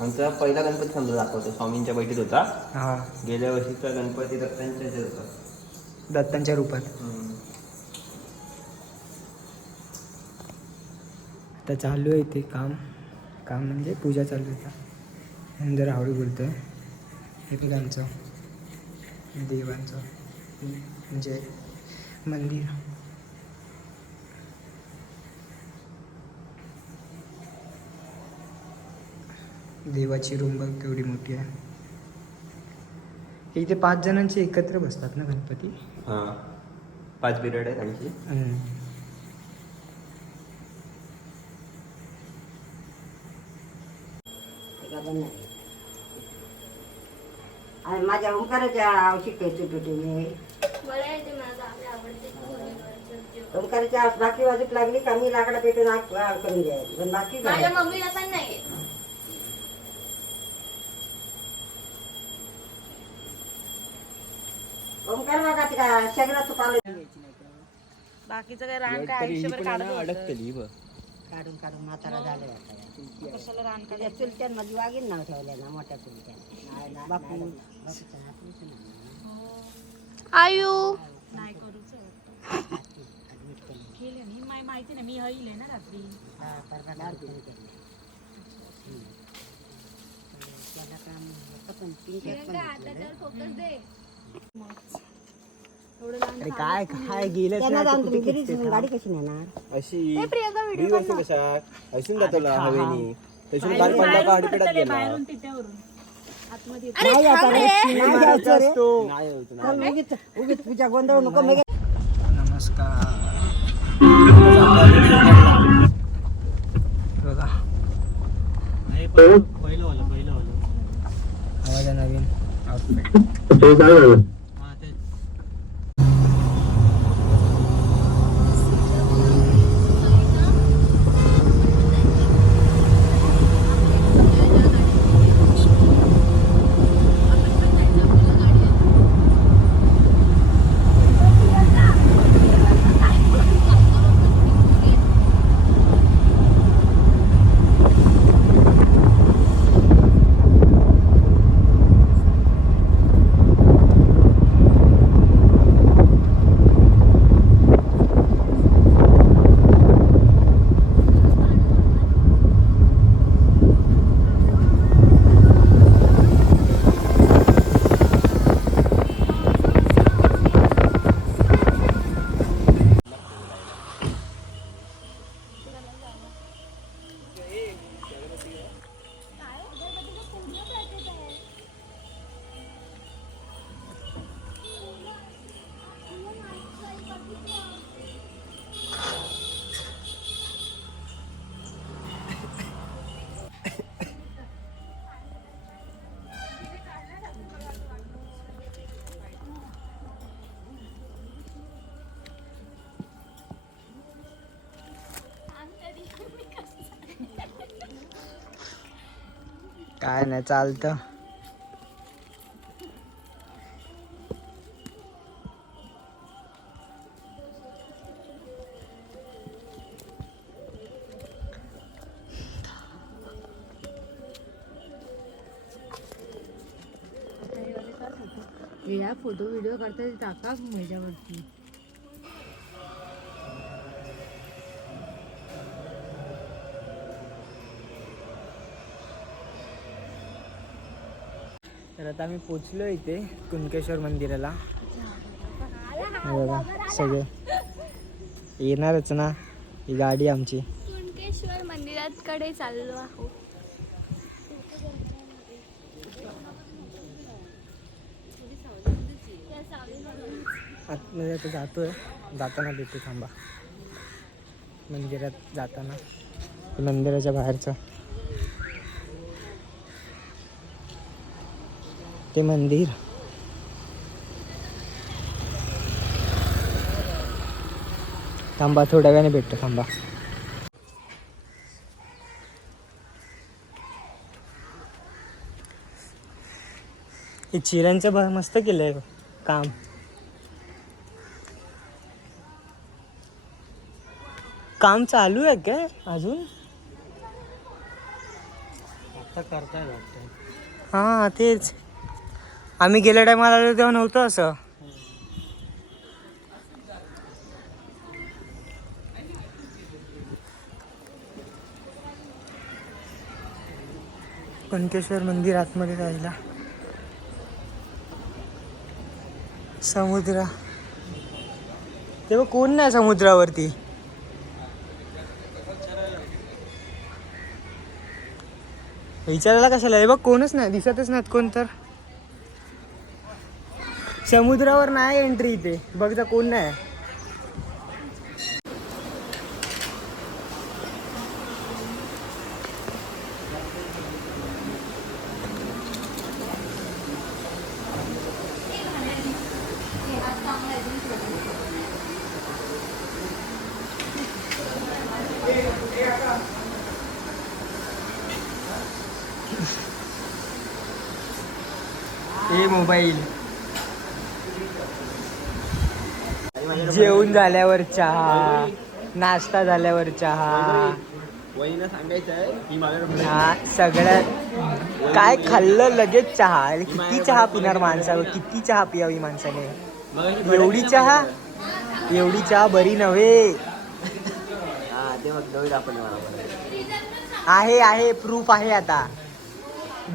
आमचा पहिला गणपती समजा दाखवतो स्वामींच्या बैठीत होता. हा, गेल्या वर्षीचा गणपती दत्तांच्या ह्याच्यात होता. दत्तांच्या रूपात. आता चालू आहे ते काम म्हणजे पूजा चालू आहे. आता जरा हळू बोलतोय. हे बघा आमचं देवांचं म्हणजे मंदिर. देवाची रूम बघ केवढी मोठी आहे. इथे 5 जणांचे एकत्र बसतात ना गणपती. हां, 5 पिरियड आहे त्यांची. माझ्या ओंकाराच्या आवश्यकतेचे पेटले ओंकाराच्या बाकी बाजूक लागली का मी लाकडा पेटून आग करून द्यायची. पण बाकी माझ्या मम्मीला पण नाही. ओंकार बघा का शरीरात पावलं बाकीचं काय रान काय आयुष्यभर काढत अडकतली बघ. काढून काढून म्हातारा झाले आता. कशाला रान काढल्या चुलत्यांमध्ये वागीन नाव ठेवल्या ना मोठ्या चुलत्या बापू आयु नाही करूच केले मी माहिती नाही. मी हईल ना रात्री अरे काय काय गेलं गाडी कशी नेणार अशी कशा ऐसून जातो हवेनी तशी बाहेर पडला का अडपिटात गेला. बाहेरून तिथेवरून आतमध्ये उगीच पूजा गोंधळ नको. नमस्कार. बघा आवाज नवीन आउटफिट. काय नाही चालतं. या फोटो व्हिडिओ करता टाका माझ्यावरती. तर आता आम्ही पोचलो इथे कुणकेश्वर मंदिराला. बघा सगळे येणारच ना. ही गाडी आमची. कुणकेश्वर मंदिरात कडे चाललो आहोत. आतमध्ये आता जातोय. जाताना भेटू थांबा. मंदिरात जाताना मंदिराच्या बाहेरचं ते मंदिर. थांबा थोड्या वेळाने भेटतो. थांबा. हे चिऱ्यांचं मस्त केलंय काम. काम चालू आहे काय अजून? हां तेच आम्ही गेल्या टायमाला आलो तेव्हा नव्हतं असं. कणकेश्वर मंदिर आतमध्ये जायला समुद्र तेव्हा कोण नाही समुद्रावरती. विचारायला कशाला हे बघ कोणच नाही दिसतच नाहीत कोण तर. समुद्रावर नाही एंट्री इथे बघ जा कोण नाही. हे मोबाईल जेवण झाल्यावर चहा नाश्ता झाल्यावर चहा वहिनीला सांगायचं आहे की माझ्याकडे हा सगळ्यात काय खाल्लं लगेच चहा. अरे किती चहा पिणार माणसावर किती चहा पियावी माणसाने. एवढी चहा बरी नव्हे. हा ते मग डोळे दाखवले मला. आहे प्रूफ आहे आता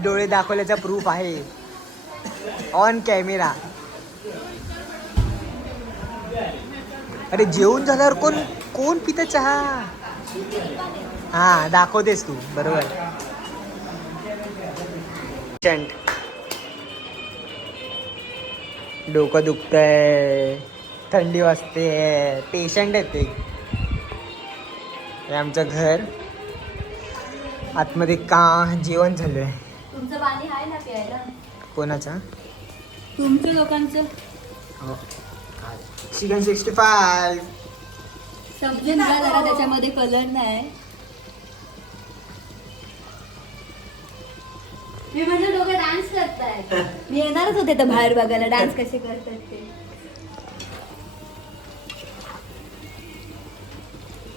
डोळे दाखवल्याचा प्रूफ आहे ऑन कॅमेरा. अरे जेवण झाल्यावर कोण पितं चहा. हा दाखवतेस तू बरोबर. डोकं दुखतंय थंडी वाजते पेशंट आहेत ते. हे आमचं घर आतमध्ये का जेवण झालंय. तुमचं पाणी आहे ना प्यायला. कोणाचा तुमच्या लोकांचं चिकन 65 समजून घ्या जरा त्याच्यामध्ये कलर नाही. मी म्हणलं लोक डान्स करतायत. मी येणारच होते तर बाहेर बघायला डान्स कसे करतात ते.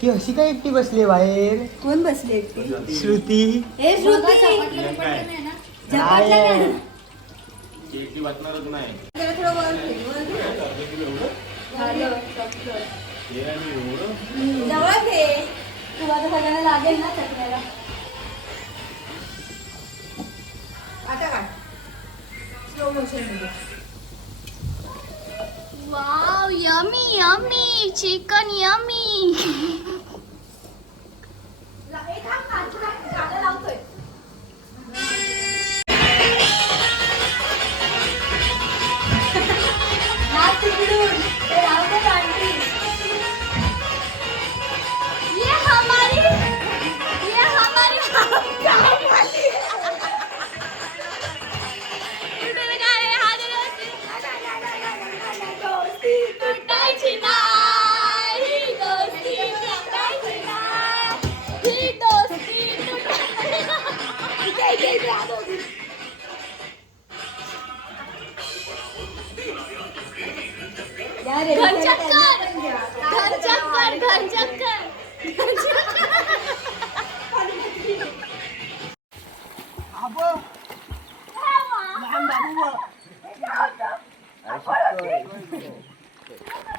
ती अशी काय एकटी बसली बाहेर. कोण बसले एकटी. श्रुती हे श्रुती आहे. जवळ घे तुला तर सगळ्यांना लागेल ना चटण्याला. Wow yummy yummy chicken yummy.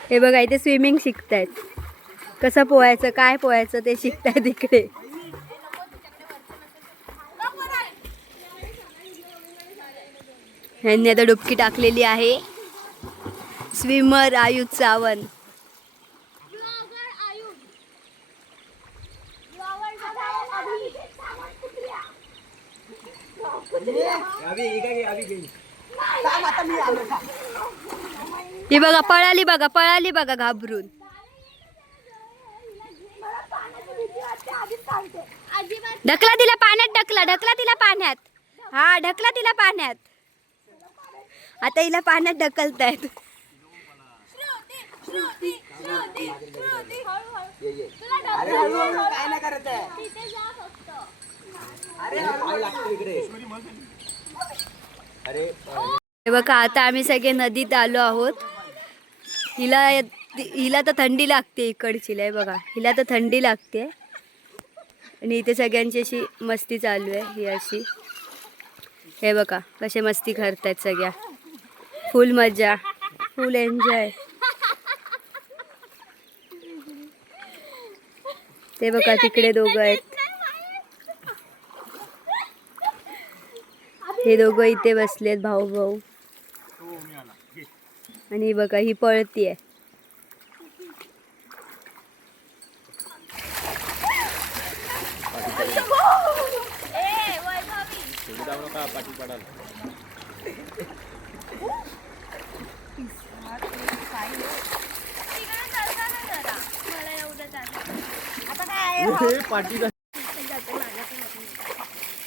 हे बघा इथे स्विमिंग शिकतायत. कसं पोहायचं काय पोहायचं ते शिकतायत इकडे. ह्यांनी आता डुबकी टाकलेली आहे. स्विमर आयुध सावंत. ही बघा पळाली बघा घाबरून. ढकला तिला पाण्यात ढकला तिला पाण्यात. हा ढकला तिला पाण्यात. आता हिला पाण्यात ढकलतायत. हे बघा आता आम्ही सगळे नदीत आलो आहोत. हिला तर थंडी लागते इकडची. बघा हिला तर थंडी लागते. आणि इथे सगळ्यांची अशी मस्ती चालू आहे ही अशी. हे बघा कसे मस्ती करतायत सगळ्या. फुल मजा, फुल एन्जॉय. ते बघा तिकडे दोघं आहेत. हे दोघं इथे बसलेत भाऊ भाऊ. आणि बघा ही पळतीये.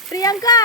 प्रियंका